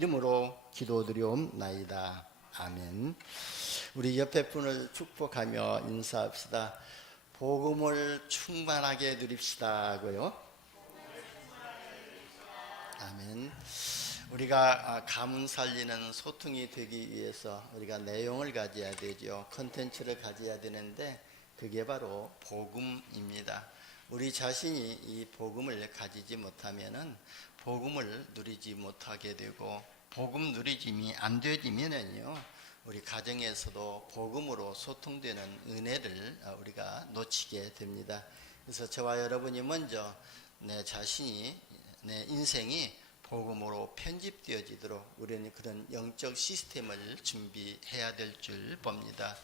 이름으로 기도드리옵나이다. 아멘. 우리 옆에 분을 축복하며 인사합시다. 복음을 충만하게 누립시다 고요. 아멘. 우리가 아, 가문 살리는 소통이 되기 위해서 우리가 내용을 가져야 되죠. 컨텐츠를 가져야 되는데 그게 바로 복음입니다. 우리 자신이 이 복음을 가지지 못하면은 복음을 누리지 못하게 되고 복음 누리짐이 안 되지면은요 우리 가정에서도 복음으로 소통되는 은혜를 어, 우리가 놓치게 됩니다. 그래서 저와 여러분이 먼저 내 자신이 내 인생이 복음으로 편집되어지도록 우리는 그런 영적 시스템을 준비해야 될 줄 봅니다.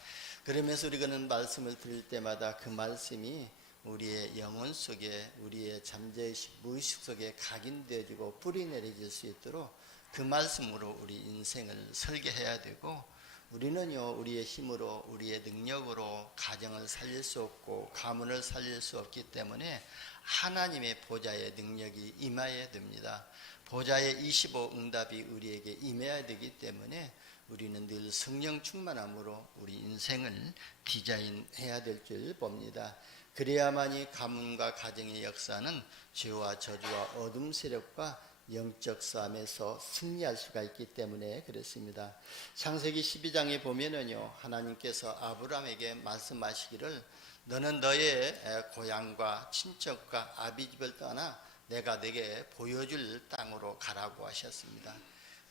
그러면서 우리가는 말씀을 들을 때마다 그 말씀이 우리의 영혼 속에 우리의 잠재의식 무의식 속에 각인되어지고 뿌리 내려질 수 있도록 그 말씀으로 우리 인생을 설계해야 되고 우리는요 우리의 힘으로 우리의 능력으로 가정을 살릴 수 없고 가문을 살릴 수 없기 때문에 하나님의 보좌의 능력이 임하여야 됩니다. 보좌의 25 응답이 우리에게 임해야 되기 때문에 우리는 늘 성령 충만함으로 우리 인생을 디자인해야 될 줄 봅니다. 그래야만이 가문과 가정의 역사는 죄와 저주와 어둠 세력과 영적 싸움에서 승리할 수가 있기 때문에 그렇습니다. 창세기 12장에 보면은요, 하나님께서 아브라함에게 말씀하시기를 너는 너의 고향과 친척과 아비집을 떠나 내가 내게 보여줄 땅으로 가라고 하셨습니다.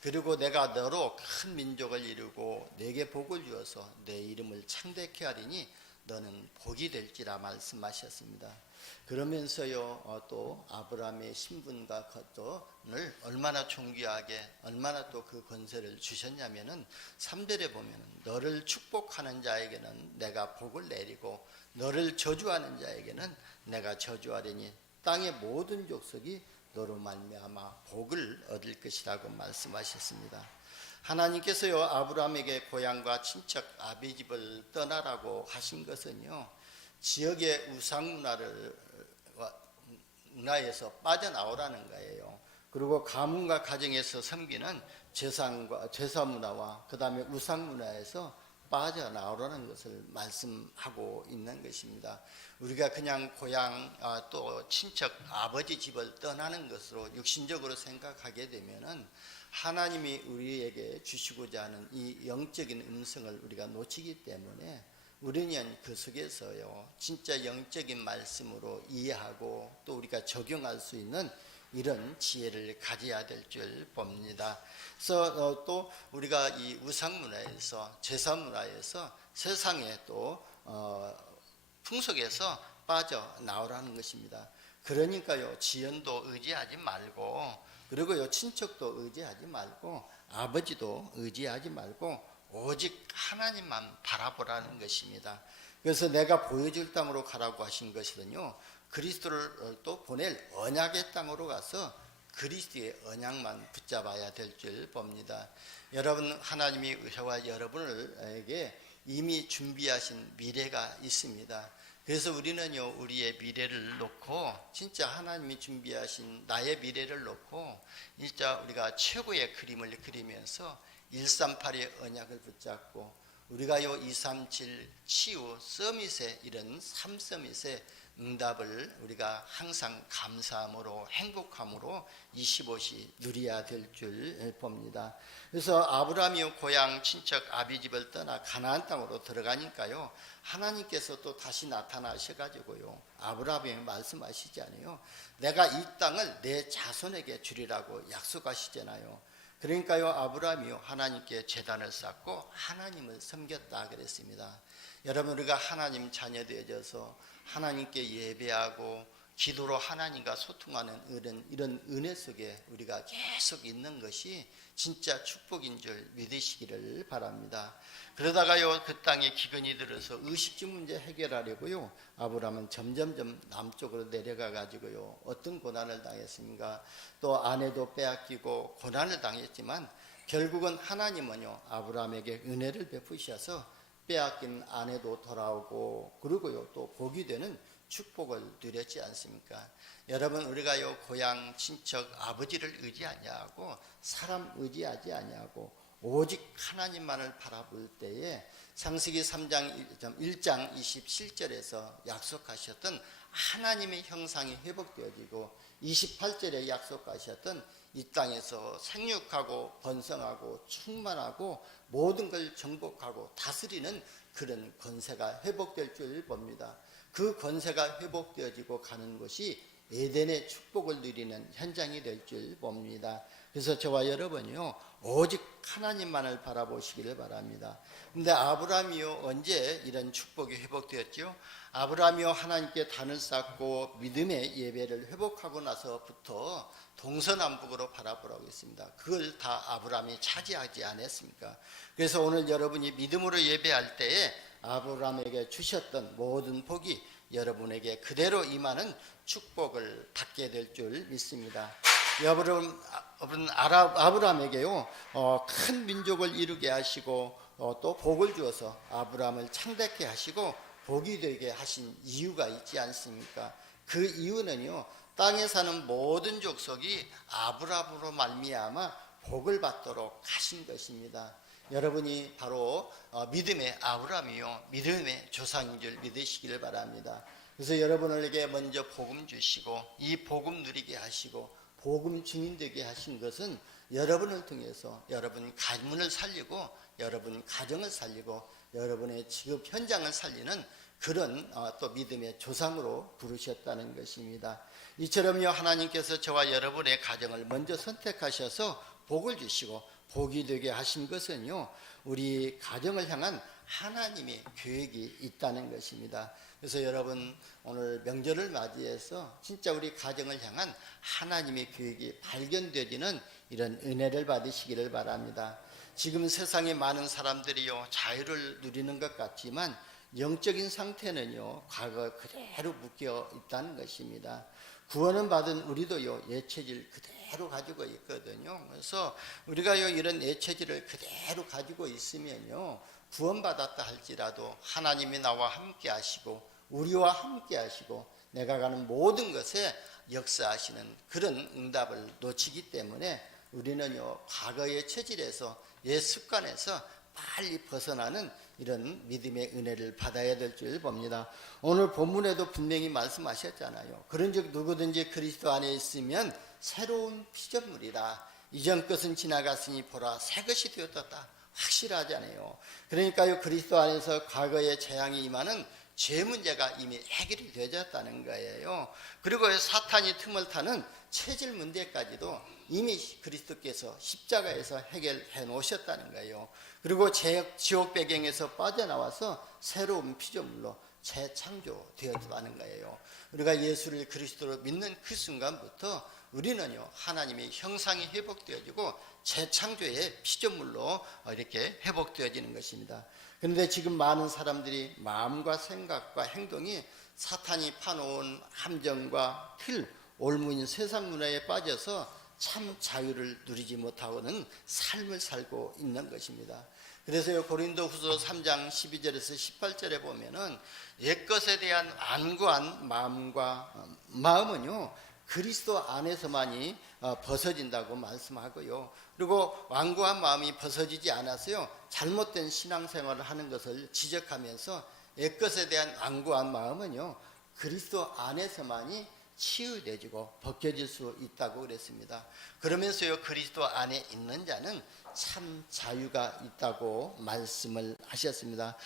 그리고 내가 너로 큰 민족을 이루고 내게 복을 주어서 내 이름을 창대케 하리니 너는 복이 될지라 말씀하셨습니다. 그러면서요 어, 또 아브라함의 신분과 것도를 얼마나 존귀하게 얼마나 또 그 권세를 주셨냐면은 3절에 보면은 너를 축복하는 자에게는 내가 복을 내리고 너를 저주하는 자에게는 내가 저주하리니 땅의 모든 족속이 너로 말미암아 복을 얻을 것이라고 말씀하셨습니다. 하나님께서요 아브라함에게 고향과 친척 아비집을 떠나라고 하신 것은요 지역의 우상 문화를 문화에서 빠져나오라는 거예요. 그리고 가문과 가정에서 섬기는 제상과 제사 문화와 그 다음에 우상 문화에서 빠져나오라는 것을 말씀하고 있는 것입니다. 우리가 그냥 고향 아, 또 친척 아버지 집을 떠나는 것으로 육신적으로 생각하게 되면은 하나님이 우리에게 주시고자 하는 이 영적인 음성을 우리가 놓치기 때문에 우리는 그 속에서요 진짜 영적인 말씀으로 이해하고 또 우리가 적용할 수 있는 이런 지혜를 가져야 될 줄 봅니다. 그래서 어, 또 우리가 이 우상 문화에서 제사 문화에서 세상에 또 어, 풍속에서 빠져 나오라는 것입니다. 그러니까요 지연도 의지하지 말고 그리고요 친척도 의지하지 말고 아버지도 의지하지 말고 오직 하나님만 바라보라는 것입니다. 그래서 내가 보여줄 땅으로 가라고 하신 것은요 그리스도를 또 보낼 언약의 땅으로 가서 그리스도의 언약만 붙잡아야 될 줄 봅니다. 여러분 하나님이 저와 여러분에게 이미 준비하신 미래가 있습니다. 그래서 우리는요 우리의 미래를 놓고 진짜 하나님이 준비하신 나의 미래를 놓고 진짜 우리가 최고의 그림을 그리면서 138의 언약을 붙잡고 우리가 요237 치유 서밋의 이런 3서밋의 응답을 우리가 항상 감사함으로 행복함으로 25시 누려야 될 줄 봅니다. 그래서 아브라함이 고향 친척 아비 집을 떠나 가나안 땅으로 들어가니까요. 하나님께서 또 다시 나타나셔 가지고요. 아브라함이 말씀하시지 않아요. 내가 이 땅을 내 자손에게 주리라고 약속하시잖아요. 그러니까요 아브라함이요 하나님께 재단을 쌓고 하나님을 섬겼다 그랬습니다. 여러분 우리가 하나님 자녀 되어져서 하나님께 예배하고 기도로 하나님과 소통하는 이런 이런 은혜 속에 우리가 계속 있는 것이 진짜 축복인 줄 믿으시기를 바랍니다. 그러다가요 그 땅에 기근이 들어서 의식주 문제 해결하려고요 아브라함은 점점점 남쪽으로 내려가 가지고요 어떤 고난을 당했습니까? 또 아내도 빼앗기고 고난을 당했지만 결국은 하나님은요 아브라함에게 은혜를 베푸셔서 빼앗긴 아내도 돌아오고 그리고요 또 복이 되는 축복을 누렸지 않습니까? 여러분 우리가요 고향 친척 아버지를 의지하지 않고 사람 의지하지 아니하고 오직 하나님만을 바라볼 때에 창세기 3장 1장 27절에서 약속하셨던 하나님의 형상이 회복되어지고 28절에 약속하셨던 이 땅에서 생육하고 번성하고 충만하고 모든 걸 정복하고 다스리는 그런 권세가 회복될 줄 봅니다. 그 권세가 회복되어지고 가는 것이 에덴의 축복을 누리는 현장이 될 줄 봅니다. 그래서 저와 여러분이요 오직 하나님만을 바라보시기를 바랍니다. 근데 아브라함이요 언제 이런 축복이 회복되었죠? 아브라함이요 하나님께 단을 쌓고 믿음의 예배를 회복하고 나서부터 동서남북으로 바라보라고 했습니다. 그걸 다 아브라함이 차지하지 않았습니까? 그래서 오늘 여러분이 믿음으로 예배할 때에 아브라함에게 주셨던 모든 복이 여러분에게 그대로 임하는 축복을 받게 될 줄 믿습니다. 아라- 아브라함에게요 어, 큰 민족을 이루게 하시고 어, 또 복을 주어서 아브라함을 창대케 하시고 복이 되게 하신 이유가 있지 않습니까? 그 이유는요 땅에 사는 모든 족속이 아브라함으로 말미암아 복을 받도록 하신 것입니다. 여러분이 바로 어, 믿음의 아브라함이요 믿음의 조상인 줄 믿으시기를 바랍니다. 그래서 여러분에게 먼저 복음 주시고 이 복음 누리게 하시고 복음 증인 되게 하신 것은 여러분을 통해서 여러분 가문을 살리고 여러분 가정을 살리고 여러분의 직업 현장을 살리는 그런 어, 또 믿음의 조상으로 부르셨다는 것입니다. 이처럼요 하나님께서 저와 여러분의 가정을 먼저 선택하셔서 복을 주시고 복이 되게 하신 것은요 우리 가정을 향한 하나님의 계획이 있다는 것입니다. 그래서 여러분 오늘 명절을 맞이해서 진짜 우리 가정을 향한 하나님의 계획이 발견되지는 이런 은혜를 받으시기를 바랍니다. 지금 세상에 많은 사람들이요 자유를 누리는 것 같지만 영적인 상태는요 과거 그대로 묶여 있다는 것입니다. 구원은 받은 우리도요 예체질 그대로 가지고 있거든요. 그래서 우리가요 이런 예체질을 그대로 가지고 있으면요 구원받았다 할지라도 하나님이 나와 함께 하시고 우리와 함께 하시고 내가 가는 모든 것에 역사하시는 그런 응답을 놓치기 때문에 우리는요 과거의 체질에서 옛 습관에서 빨리 벗어나는 이런 믿음의 은혜를 받아야 될 줄 봅니다. 오늘 본문에도 분명히 말씀하셨잖아요. 그런즉 누구든지 그리스도 안에 있으면 새로운 피조물이라 이전 것은 지나갔으니 보라 새 것이 되었다. 확실하잖아요. 그러니까요 그리스도 안에서 과거의 재앙이 임하는 죄 문제가 이미 해결이 되졌다는 거예요. 그리고 사탄이 틈을 타는 체질 문제까지도 이미 그리스도께서 십자가에서 해결해 놓으셨다는 거예요. 그리고 제 지옥 배경에서 빠져나와서 새로운 피조물로 재창조되었다는 거예요. 우리가 예수를 그리스도로 믿는 그 순간부터 우리는요 하나님의 형상이 회복되어지고 재창조의 피조물로 이렇게 회복되어지는 것입니다. 그런데 지금 많은 사람들이 마음과 생각과 행동이 사탄이 파놓은 함정과 틀, 올무인 세상 문화에 빠져서 참 자유를 누리지 못하고는 삶을 살고 있는 것입니다. 그래서요 고린도 후서 3장 12절에서 18절에 보면은 옛것에 대한 안구한 마음과 어, 마음은요 그리스도 안에서만이 어, 벗어진다고 말씀하고요. 그리고 완고한 마음이 벗어지지 않았어요. 잘못된 신앙생활을 하는 것을 지적하면서 옛것에 대한 완고한 마음은요. 그리스도 안에서만이 치유되지고 벗겨질 수 있다고 그랬습니다. 그러면서요 그리스도 안에 있는 자는 참 자유가 있다고 말씀을 하셨습니다.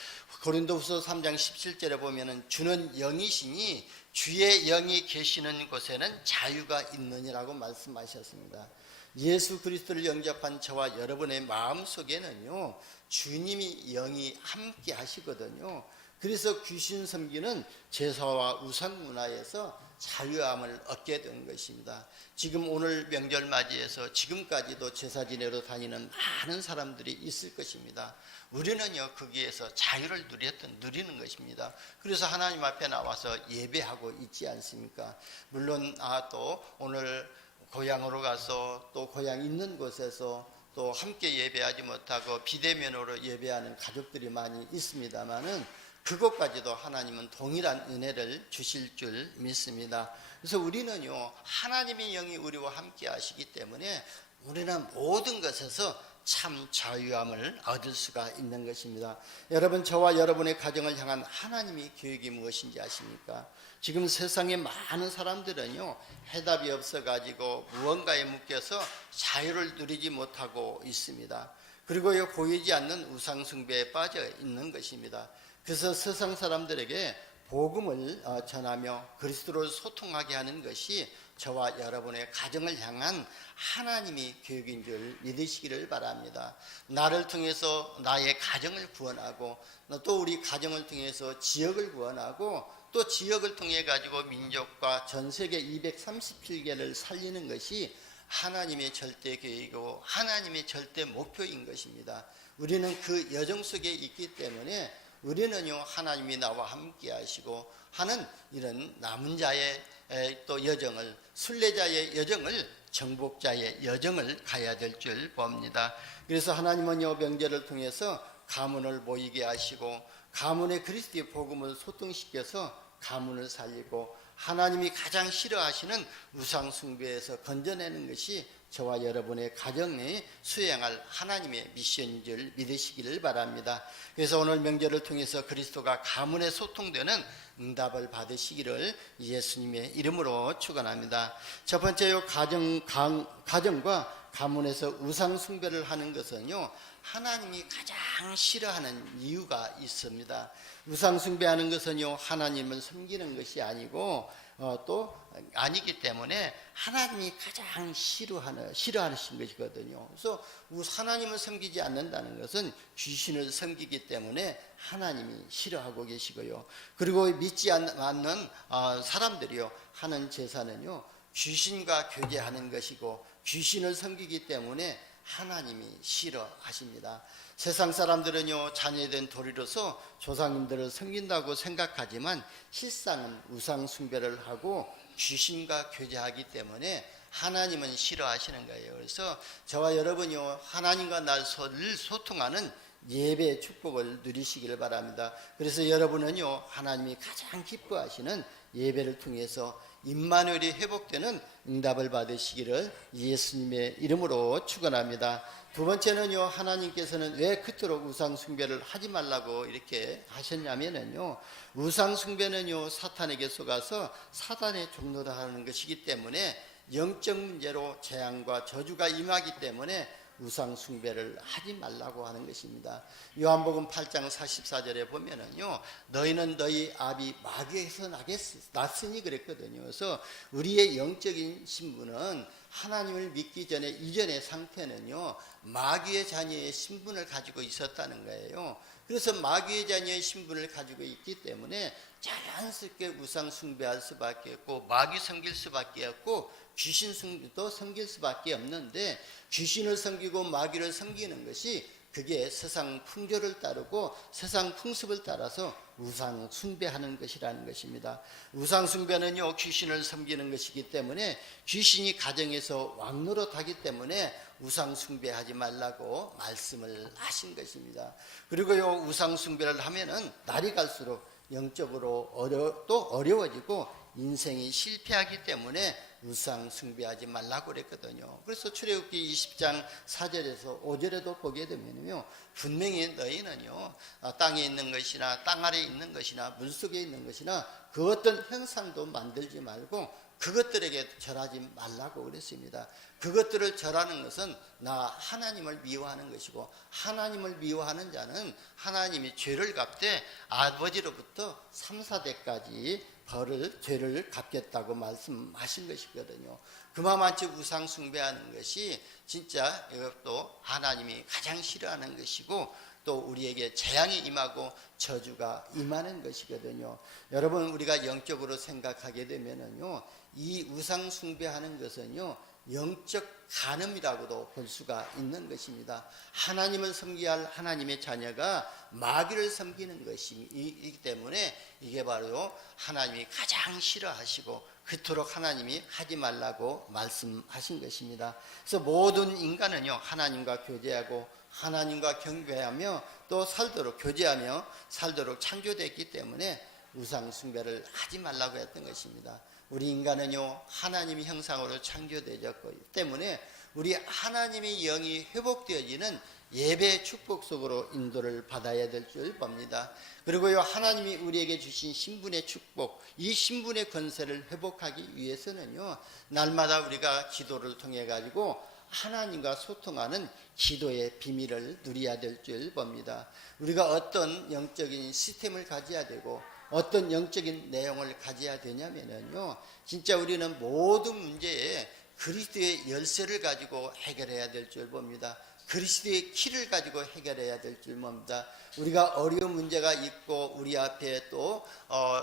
고린도후서 3장 17절에 보면은 주는 영이시니 주의 영이 계시는 곳에는 자유가 있느니라고 말씀하셨습니다. 예수 그리스도를 영접한 저와 여러분의 마음 속에는요 주님이 영이 함께 하시거든요. 그래서 귀신 섬기는 제사와 우상 문화에서 자유함을 얻게 된 것입니다. 지금 오늘 명절 맞이해서 지금까지도 제사 지내러 다니는 많은 사람들이 있을 것입니다. 우리는요 거기에서 자유를 누렸던 누리는 것입니다. 그래서 하나님 앞에 나와서 예배하고 있지 않습니까? 물론 아 또 오늘 고향으로 가서 또 고향 있는 곳에서 또 함께 예배하지 못하고 비대면으로 예배하는 가족들이 많이 있습니다만은 그것까지도 하나님은 동일한 은혜를 주실 줄 믿습니다. 그래서 우리는요, 하나님의 영이 우리와 함께 하시기 때문에 우리는 모든 것에서 참 자유함을 얻을 수가 있는 것입니다. 여러분, 저와 여러분의 가정을 향한 하나님의 계획이 무엇인지 아십니까? 지금 세상에 많은 사람들은요, 해답이 없어가지고 무언가에 묶여서 자유를 누리지 못하고 있습니다. 그리고 이 보이지 않는 우상숭배에 빠져 있는 것입니다. 그래서 세상 사람들에게 복음을 어, 전하며 그리스도를 소통하게 하는 것이 저와 여러분의 가정을 향한 하나님의 계획인 줄 믿으시기를 바랍니다. 나를 통해서 나의 가정을 구원하고 또 우리 가정을 통해서 지역을 구원하고 또 지역을 통해 가지고 민족과 전 세계 237개를 살리는 것이 하나님의 절대 계획이고 하나님의 절대 목표인 것입니다. 우리는 그 여정 속에 있기 때문에 우리는요 하나님이 나와 함께 하시고 하는 이런 남은 자의 에, 또 여정을 순례자의 여정을 정복자의 여정을 가야 될 줄 봅니다. 그래서 하나님은요 명제를 통해서 가문을 모이게 하시고 가문의 그리스도의 복음을 소통시켜서 가문을 살리고 하나님이 가장 싫어하시는 우상 숭배에서 건져내는 것이 저와 여러분의 가정에 수행할 하나님의 미션인 줄 믿으시기를 바랍니다. 그래서 오늘 명절을 통해서 그리스도가 가문에 소통되는 응답을 받으시기를 예수님의 이름으로 축원합니다. 첫 번째요 가정 강, 가정과 가문에서 우상 숭배를 하는 것은요 하나님이 가장 싫어하는 이유가 있습니다. 우상 숭배하는 것은요 하나님을 섬기는 것이 아니고 어, 또 아니기 때문에 하나님이 가장 싫어하는 싫어하시는 것이거든요. 그래서 하나님을 섬기지 않는다는 것은 귀신을 섬기기 때문에 하나님이 싫어하고 계시고요. 그리고 믿지 않는 어, 사람들이요 하는 제사는요 귀신과 교제하는 것이고 귀신을 섬기기 때문에 하나님이 싫어하십니다. 세상 사람들은요, 자녀된 도리로서 조상님들을 섬긴다고 생각하지만 실상은 우상숭배를 하고 귀신과 교제하기 때문에 하나님은 싫어하시는 거예요. 그래서 저와 여러분이요, 하나님과 날 소통하는 예배 축복을 누리시기를 바랍니다. 그래서 여러분은요, 하나님이 가장 기뻐하시는 예배를 통해서 임마누엘이 회복되는 응답을 받으시기를 예수님의 이름으로 축원합니다. 두 번째는요 하나님께서는 왜 그토록 우상 숭배를 하지 말라고 이렇게 하셨냐면은요 우상 숭배는요 사탄에게 속아서 사단의 종로를 하는 것이기 때문에 영적 문제로 재앙과 저주가 임하기 때문에 우상 숭배를 하지 말라고 하는 것입니다. 요한복음 8장 44절에 보면은요. 너희는 너희 아비 마귀에서 났으니 그랬거든요. 그래서 우리의 영적인 신분은 하나님을 믿기 전에 이전의 상태는요. 마귀의 자녀의 신분을 가지고 있었다는 거예요. 그래서 마귀의 자녀의 신분을 가지고 있기 때문에 자연스럽게 우상 숭배할 수밖에 없고 마귀 섬길 수밖에 없고 귀신 숭배도 섬길 수밖에 없는데 귀신을 섬기고 마귀를 섬기는 것이 그게 세상 풍조를 따르고 세상 풍습을 따라서 우상 숭배하는 것이라는 것입니다. 우상 숭배는요 귀신을 섬기는 것이기 때문에 귀신이 가정에서 왕노릇하기 때문에 우상 숭배하지 말라고 말씀을 하신 것입니다. 그리고요 우상 숭배를 하면은 날이 갈수록 영적으로 어려 또 어려워지고 인생이 실패하기 때문에 우상 숭배하지 말라고 그랬거든요. 그래서 출애굽기 20장 4절에서 5절에도 보게 되면요. 분명히 너희는요. 아, 땅에 있는 것이나 땅 아래에 있는 것이나 물 속에 있는 것이나 그 어떤 형상도 만들지 말고 그것들에게 절하지 말라고 그랬습니다. 그것들을 절하는 것은 나 하나님을 미워하는 것이고 하나님을 미워하는 자는 하나님이 죄를 갚되 아버지로부터 3, 4대까지 벌을 죄를 갚겠다고 말씀하신 것이거든요. 그만한치 우상 숭배하는 것이 진짜 이것도 하나님이 가장 싫어하는 것이고 또 우리에게 재앙이 임하고 저주가 임하는 것이거든요. 여러분 우리가 영적으로 생각하게 되면은요. 이 우상 숭배하는 것은요. 영적 간음이라고도 볼 수가 있는 것입니다. 하나님을 섬기야 할 하나님의 자녀가 마귀를 섬기는 것이기 때문에 이게 바로 하나님이 가장 싫어하시고 그토록 하나님이 하지 말라고 말씀하신 것입니다. 그래서 모든 인간은요 하나님과 교제하고 하나님과 경배하며 또 살도록 교제하며 살도록 창조됐기 때문에 우상 숭배를 하지 말라고 했던 것입니다. 우리 인간은요 하나님의 형상으로 창조되었기 때문에 우리 하나님의 영이 회복되어지는 예배 축복 속으로 인도를 받아야 될 줄 봅니다. 그리고요 하나님이 우리에게 주신 신분의 축복, 이 신분의 건세를 회복하기 위해서는요 날마다 우리가 기도를 통해 가지고 하나님과 소통하는 기도의 비밀을 누려야 될 줄 봅니다. 우리가 어떤 영적인 시스템을 가져야 되고 어떤 영적인 내용을 가져야 되냐면요. 진짜 우리는 모든 문제에 그리스도의 열쇠를 가지고 해결해야 될 줄 봅니다. 그리스도의 키를 가지고 해결해야 될 줄 봅니다. 우리가 어려운 문제가 있고 우리 앞에 또 어,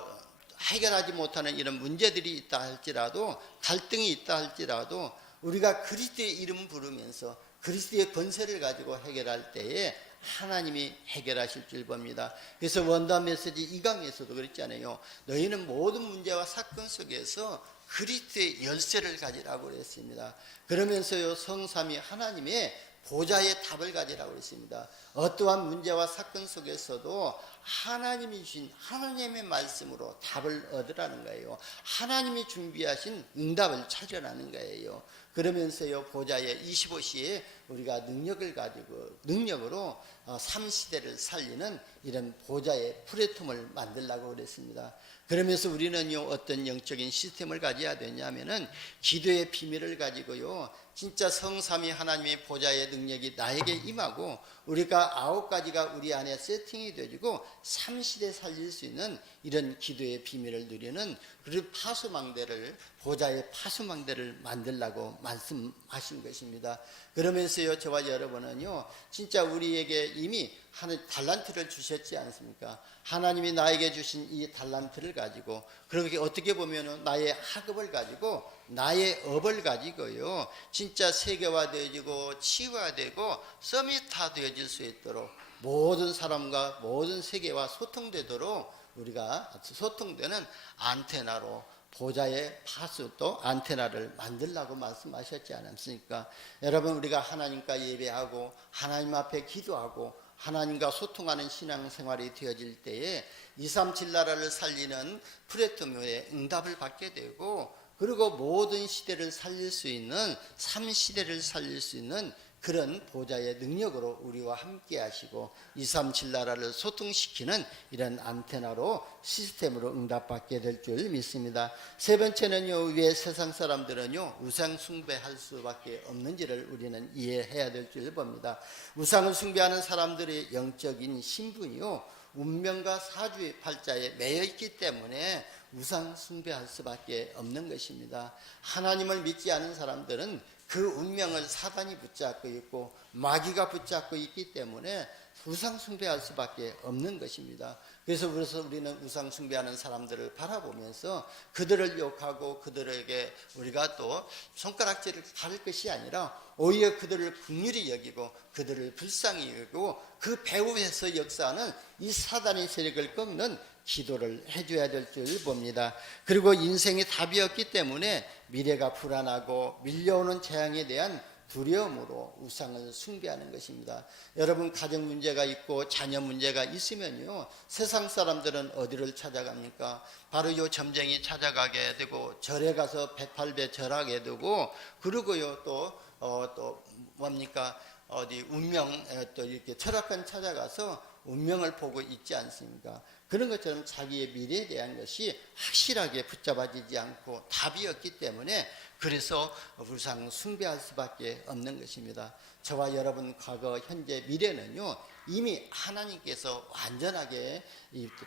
해결하지 못하는 이런 문제들이 있다 할지라도 갈등이 있다 할지라도 우리가 그리스도의 이름 부르면서 그리스도의 권세를 가지고 해결할 때에 하나님이 해결하실 줄 봅니다. 그래서 원단 메시지 이강에서도 그랬잖아요. 너희는 모든 문제와 사건 속에서 그리스도의 열쇠를 가지라고 그랬습니다. 그러면서요 성삼이 하나님의 보좌의 답을 가지라고 그랬습니다. 어떠한 문제와 사건 속에서도 하나님이 주신 하나님의 말씀으로 답을 얻으라는 거예요. 하나님이 준비하신 응답을 찾으라는 거예요. 그러면서요 보좌의 25시에 우리가 능력을 가지고 능력으로 어, 3시대를 살리는 이런 보좌의 플랫폼을 만들라고 그랬습니다. 그러면서 우리는요 어떤 영적인 시스템을 가져야 되냐면은 기도의 비밀을 가지고요 진짜 성삼위 하나님의 보좌의 능력이 나에게 임하고 우리가 아홉 가지가 우리 안에 세팅이 되지고 삼시대 살릴 수 있는 이런 기도의 비밀을 누리는 그 파수망대를 보좌의 파수망대를 만들라고 말씀하신 것입니다. 그러면서요 저와 여러분은요 진짜 우리에게 이미 하는 달란트를 주셨지 않습니까? 하나님이 나에게 주신 이 달란트를 가지고 그렇게 어떻게 보면은 나의 학업을 가지고 나의 업을 가지고요 진짜 세계화되어지고 치유화되고 서밋화되어질 수 있도록 모든 사람과 모든 세계와 소통되도록 우리가 소통되는 안테나로 보좌의 파수 또 안테나를 만들라고 말씀하셨지 않았습니까? 여러분 우리가 하나님과 예배하고 하나님 앞에 기도하고 하나님과 소통하는 신앙생활이 되어질 때에 237 나라를 살리는 프레토묘의 응답을 받게 되고 그리고 모든 시대를 살릴 수 있는 3시대를 살릴 수 있는 그런 보좌의 능력으로 우리와 함께 하시고 237 나라를 소통시키는 이런 안테나로 시스템으로 응답받게 될 줄 믿습니다. 세 번째는요, 왜 세상 사람들은요, 우상 숭배할 수밖에 없는지를 우리는 이해해야 될 줄 봅니다. 우상을 숭배하는 사람들의 영적인 신분이요, 운명과 사주의 팔자에 매여 있기 때문에 우상 숭배할 수밖에 없는 것입니다. 하나님을 믿지 않은 사람들은 그 운명을 사단이 붙잡고 있고 마귀가 붙잡고 있기 때문에 우상 숭배할 수밖에 없는 것입니다. 그래서 그래서 우리는 우상 숭배하는 사람들을 바라보면서 그들을 욕하고 그들에게 우리가 또 손가락질을 가릴 것이 아니라 오히려 그들을 긍휼히 여기고 그들을 불쌍히 여기고 그 배후에서 역사하는 이 사단의 세력을 꺾는 기도를 해줘야 될 줄 봅니다. 그리고 인생이 답이 없기 때문에 미래가 불안하고 밀려오는 재앙에 대한 두려움으로 우상을 숭배하는 것입니다. 여러분 가정 문제가 있고 자녀 문제가 있으면요 세상 사람들은 어디를 찾아갑니까? 바로 요 점쟁이 찾아가게 되고 절에 가서 108배 절하게 되고 그리고요 또 어, 또 뭡니까 어디 운명 에, 또 이렇게 철학관 찾아가서 운명을 보고 있지 않습니까? 그런 것처럼 자기의 미래에 대한 것이 확실하게 붙잡아지지 않고 답이 없기 때문에 그래서 우상 숭배할 수밖에 없는 것입니다. 저와 여러분 과거, 현재, 미래는요 이미 하나님께서 완전하게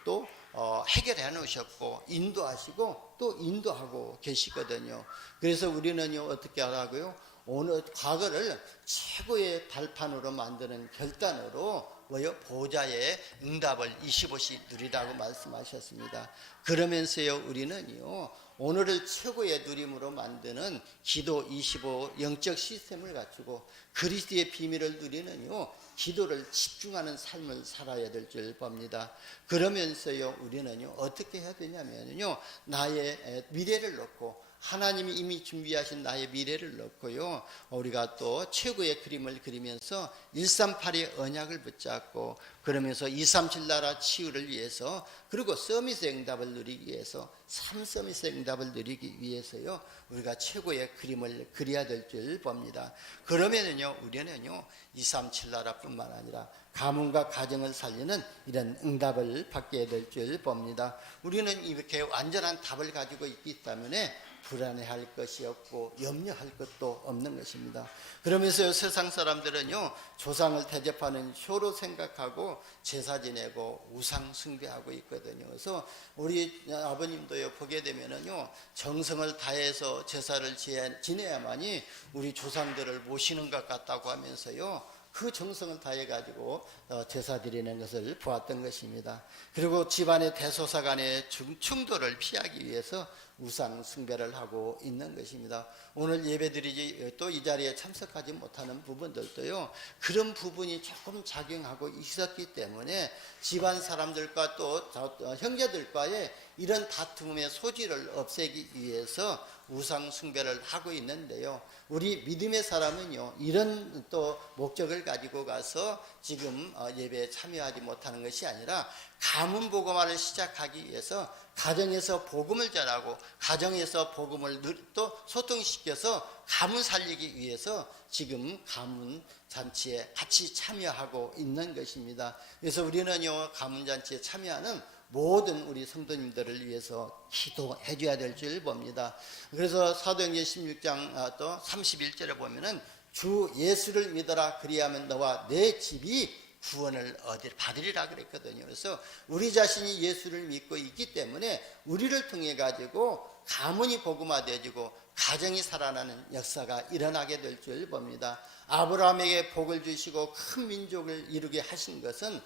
또 어, 해결해 놓으셨고 인도하시고 또 인도하고 계시거든요. 그래서 우리는요 어떻게 하라고요? 오늘 과거를 최고의 발판으로 만드는 결단으로 뭐요? 보좌의 응답을 25시 누리라고 말씀하셨습니다. 그러면서요, 우리는요, 오늘을 최고의 누림으로 만드는 기도 25 영적 시스템을 갖추고 그리스도의 비밀을 누리는요, 기도를 집중하는 삶을 살아야 될 줄 봅니다. 그러면서요, 우리는요, 어떻게 해야 되냐면요, 나의 미래를 놓고 하나님이 이미 준비하신 나의 미래를 넣고요. 우리가 또 최고의 그림을 그리면서 138의 언약을 붙잡고 그러면서 237 나라 치유를 위해서 그리고 서밋 응답을 누리기 위해서 3서밋 응답을 누리기 위해서요. 우리가 최고의 그림을 그려야 될 줄 봅니다. 그러면은요. 우리는요. 237 나라뿐만 아니라 가문과 가정을 살리는 이런 응답을 받게 될 줄 봅니다. 우리는 이렇게 완전한 답을 가지고 있기 때문에 불안해할 것이 없고 염려할 것도 없는 것입니다. 그러면서 세상 사람들은요 조상을 대접하는 효로 생각하고 제사 지내고 우상 숭배하고 있거든요. 그래서 우리 아버님도요 보게 되면은요 정성을 다해서 제사를 지내야만이 우리 조상들을 모시는 것 같다고 하면서요. 그 정성을 다해 가지고 어, 제사 드리는 것을 보았던 것입니다. 그리고 집안의 대소사 간의 충돌을 피하기 위해서 우상 숭배를 하고 있는 것입니다. 오늘 예배드리지 또 이 자리에 참석하지 못하는 부분들도요. 그런 부분이 조금 작용하고 있었기 때문에 집안 사람들과 또 어, 형제들과의 이런 다툼의 소지를 없애기 위해서 우상 숭배를 하고 있는데요. 우리 믿음의 사람은요, 이런 또 목적을 가지고 가서 지금 어, 예배에 참여하지 못하는 것이 아니라 가문 복음화를 시작하기 위해서 가정에서 복음을 전하고 가정에서 복음을 또 소통시켜서 가문 살리기 위해서 지금 가문 잔치에 같이 참여하고 있는 것입니다. 그래서 우리는요, 가문 잔치에 참여하는 모든 우리 성도님들을 위해서 기도해 줘야 될 줄 봅니다. 그래서 사도행전 16장 아, 또 31절에 보면은 주 예수를 믿어라 그리하면 너와 내 집이 구원을 얻을 받으리라 그랬거든요. 그래서 우리 자신이 예수를 믿고 있기 때문에 우리를 통해 가지고 가문이 복음화되어지고 가정이 살아나는 역사가 일어나게 될 줄 봅니다. 아브라함에게 복을 주시고 큰 민족을 이루게 하신 것은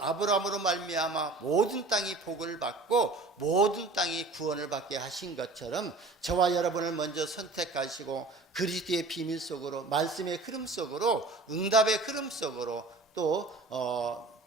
아브라함으로 말미암아 모든 땅이 복을 받고 모든 땅이 구원을 받게 하신 것처럼 저와 여러분을 먼저 선택하시고 그리스도의 비밀 속으로 말씀의 흐름 속으로 응답의 흐름 속으로 또 어,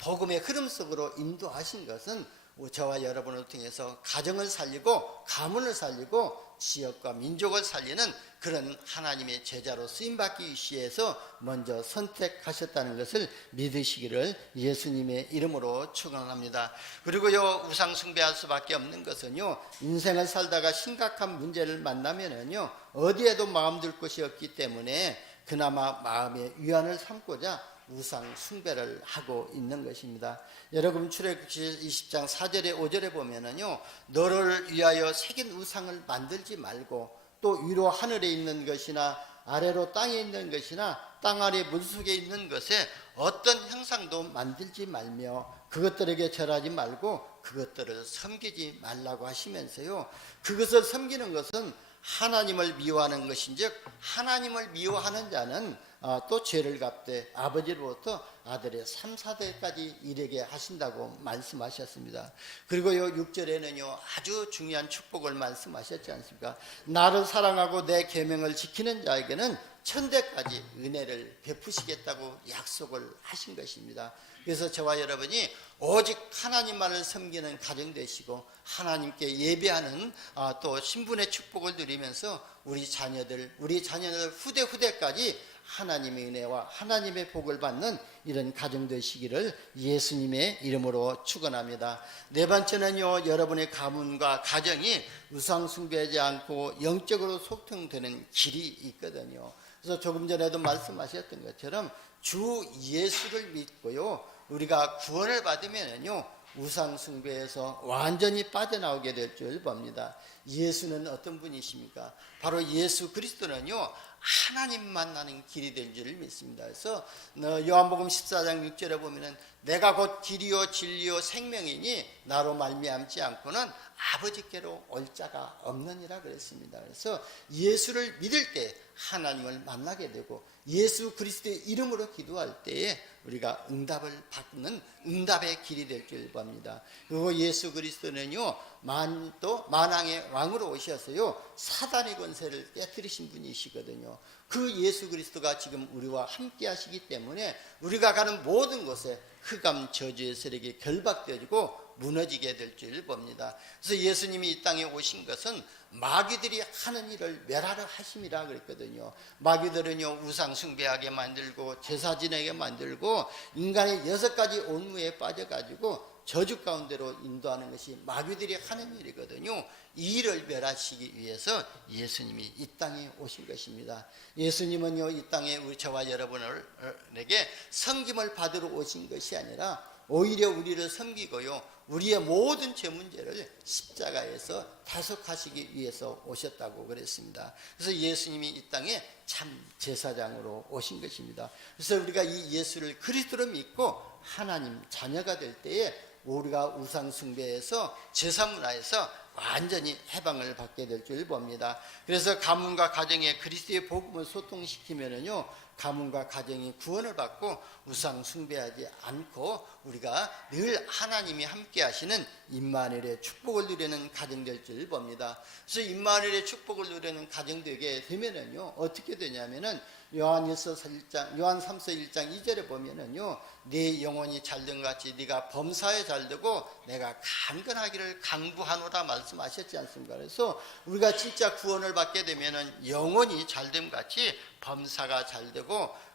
복음의 흐름 속으로 인도하신 것은 저와 여러분을 통해서 가정을 살리고 가문을 살리고 지역과 민족을 살리는 그런 하나님의 제자로 쓰임받기 위해서 먼저 선택하셨다는 것을 믿으시기를 예수님의 이름으로 축원합니다. 그리고요 우상 숭배할 수밖에 없는 것은요 인생을 살다가 심각한 문제를 만나면은요 어디에도 마음 둘 곳이 없기 때문에 그나마 마음의 위안을 삼고자 우상 숭배를 하고 있는 것입니다. 여러분 출애굽기 20장 4절에 5절에 보면은요. 너를 위하여 새긴 우상을 만들지 말고 또 위로 하늘에 있는 것이나 아래로 땅에 있는 것이나 땅 아래 물속에 있는 것에 어떤 형상도 만들지 말며 그것들에게 절하지 말고 그것들을 섬기지 말라고 하시면서요. 그것을 섬기는 것은 하나님을 미워하는 것인즉 하나님을 미워하는 자는 어, 또 죄를 갚되 아버지로부터 아들의 3, 4대까지 이르게 하신다고 말씀하셨습니다. 그리고 요 6절에는요 아주 중요한 축복을 말씀하셨지 않습니까? 나를 사랑하고 내 계명을 지키는 자에게는 천대까지 은혜를 베푸시겠다고 약속을 하신 것입니다. 그래서 저와 여러분이 오직 하나님만을 섬기는 가정 되시고 하나님께 예배하는 아, 또 신분의 축복을 누리면서 우리 자녀들, 우리 자녀들 후대 후대까지 하나님의 은혜와 하나님의 복을 받는 이런 가정 되시기를 예수님의 이름으로 축원합니다. 네 번째는요, 여러분의 가문과 가정이 우상 숭배하지 않고 영적으로 소통되는 길이 있거든요. 그래서 조금 전에도 말씀하셨던 것처럼 주 예수를 믿고요, 우리가 구원을 받으면요, 우상 숭배에서 완전히 빠져나오게 될 줄 봅니다. 예수는 어떤 분이십니까? 바로 예수 그리스도는요, 하나님 만나는 길이 된 줄을 믿습니다. 그래서 어, 요한복음 14장 6절에 보면은 내가 곧 길이요 진리요 생명이니 나로 말미암지 않고는 아버지께로 올 자가 없느니라 그랬습니다. 그래서 예수를 믿을 때 하나님을 만나게 되고 예수 그리스도의 이름으로 기도할 때에 우리가 응답을 받는 응답의 길이 될 줄 봅니다. 그리고 예수 그리스도는요, 만, 또 만왕의 왕으로 오셔서요, 사단의 권세를 깨뜨리신 분이시거든요. 그 예수 그리스도가 지금 우리와 함께 하시기 때문에 우리가 가는 모든 곳에 흑암 저주의 세력이 결박되어지고 무너지게 될 줄 봅니다. 그래서 예수님이 이 땅에 오신 것은 마귀들이 하는 일을 멸하려 하심이라 그랬거든요. 마귀들은요 우상 숭배하게 만들고 제사 지내게 만들고 인간의 여섯 가지 온무에 빠져가지고 저주 가운데로 인도하는 것이 마귀들이 하는 일이거든요. 이 일을 멸하시기 위해서 예수님이 이 땅에 오신 것입니다. 예수님은요 이 땅에 우리 저와 여러분에게 섬김을 받으러 오신 것이 아니라 오히려 우리를 섬기고요. 우리의 모든 죄 문제를 십자가에서 다속하시기 위해서 오셨다고 그랬습니다. 그래서 예수님이 이 땅에 참 제사장으로 오신 것입니다. 그래서 우리가 이 예수를 그리스도로 믿고 하나님 자녀가 될 때에 우리가 우상 숭배에서 제사 문화에서 완전히 해방을 받게 될 줄 봅니다. 그래서 가문과 가정에 그리스도의 복음을 소통시키면은요, 가문과 가정이 구원을 받고 우상 숭배하지 않고 우리가 늘 하나님이 함께 하시는 임마누엘의 축복을 누리는 가정 될 줄 봅니다. 그래서 임마누엘의 축복을 누리는 가정 되게 되면은요, 어떻게 되냐면은 요한일서 1장, 요한 3서 1장 2절에 보면은요, 네 영혼이 잘된 같이 네가 범사에 잘되고 내가 강건하기를 강구하노라 말씀하셨지 않습니까? 그래서 우리가 진짜 구원을 받게 되면은 영혼이 잘됨 같이 범사가 잘되고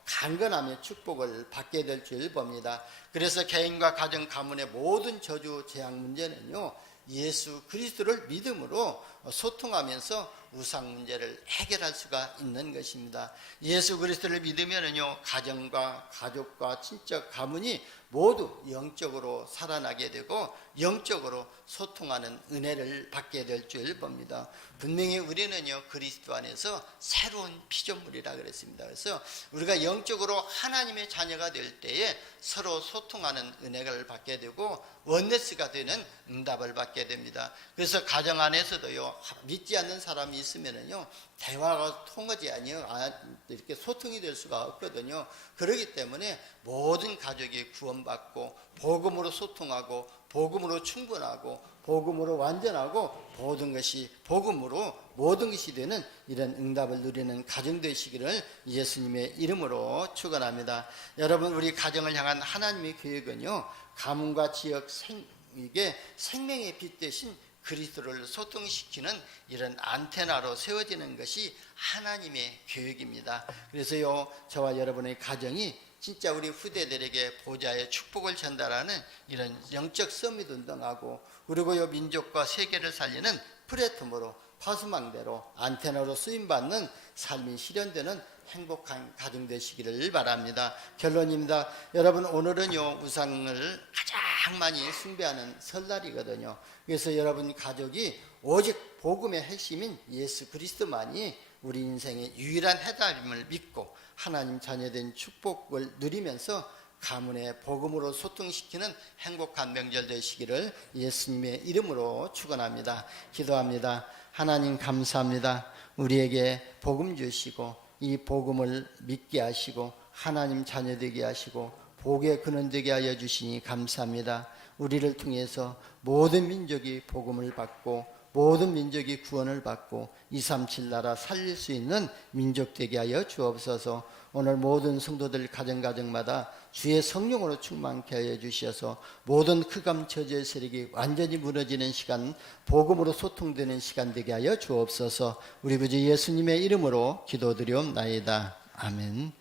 강건함의 축복을 받게 될 줄 봅니다. 그래서 개인과 가정 가문의 모든 저주 재앙 문제는요. 예수 그리스도를 믿음으로 소통하면서 우상 문제를 해결할 수가 있는 것입니다. 예수 그리스도를 믿으면은요 가정과 가족과 친척 가문이 모두 영적으로 살아나게 되고 영적으로 소통하는 은혜를 받게 될 줄 봅니다. 분명히 우리는요 그리스도 안에서 새로운 피조물이라 그랬습니다. 그래서 우리가 영적으로 하나님의 자녀가 될 때에 서로 소통하는 은혜를 받게 되고 원네스가 되는 응답을 받게 됩니다. 그래서 가정 안에서도요 믿지 않는 사람이 있으면은요 대화가 통하지 아니요 아, 이렇게 소통이 될 수가 없거든요. 그렇기 때문에 모든 가족이 구원받고 복음으로 소통하고 복음으로 충분하고 복음으로 완전하고 모든 것이 복음으로 모든 것이 되는 이런 응답을 누리는 가정 되시기를 예수님의 이름으로 축원합니다. 여러분 우리 가정을 향한 하나님의 계획은요 가문과 지역 생 이게 생명의 빛 대신 그리스도를 소통시키는 이런 안테나로 세워지는 것이 하나님의 계획입니다. 그래서요 저와 여러분의 가정이 진짜 우리 후대들에게 보좌의 축복을 전달하는 이런 영적 서밋 운동하고 그리고 요 민족과 세계를 살리는 플랫폼으로 파수망대로 안테나로 쓰임 받는 삶이 실현되는 행복한 가정 되시기를 바랍니다. 결론입니다. 여러분 오늘은요 우상을 가장 많이 숭배하는 설날이거든요. 그래서 여러분 가족이 오직 복음의 핵심인 예수 그리스도만이 우리 인생의 유일한 해답임을 믿고 하나님 자녀된 축복을 누리면서 가문의 복음으로 소통시키는 행복한 명절 되시기를 예수님의 이름으로 축원합니다. 기도합니다. 하나님 감사합니다. 우리에게 복음 주시고 이 복음을 믿게 하시고 하나님 자녀 되게 하시고 복의 근원 되게 하여 주시니 감사합니다. 우리를 통해서 모든 민족이 복음을 받고 모든 민족이 구원을 받고 237 나라 살릴 수 있는 민족 되게 하여 주옵소서. 오늘 모든 성도들 가정 가정마다 주의 성령으로 충만케 하여 주셔서 모든 흑암 저주의 세력이 완전히 무너지는 시간, 복음으로 소통되는 시간 되게 하여 주옵소서. 우리 구주 예수님의 이름으로 기도드리옵나이다. 아멘.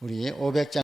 우리 500장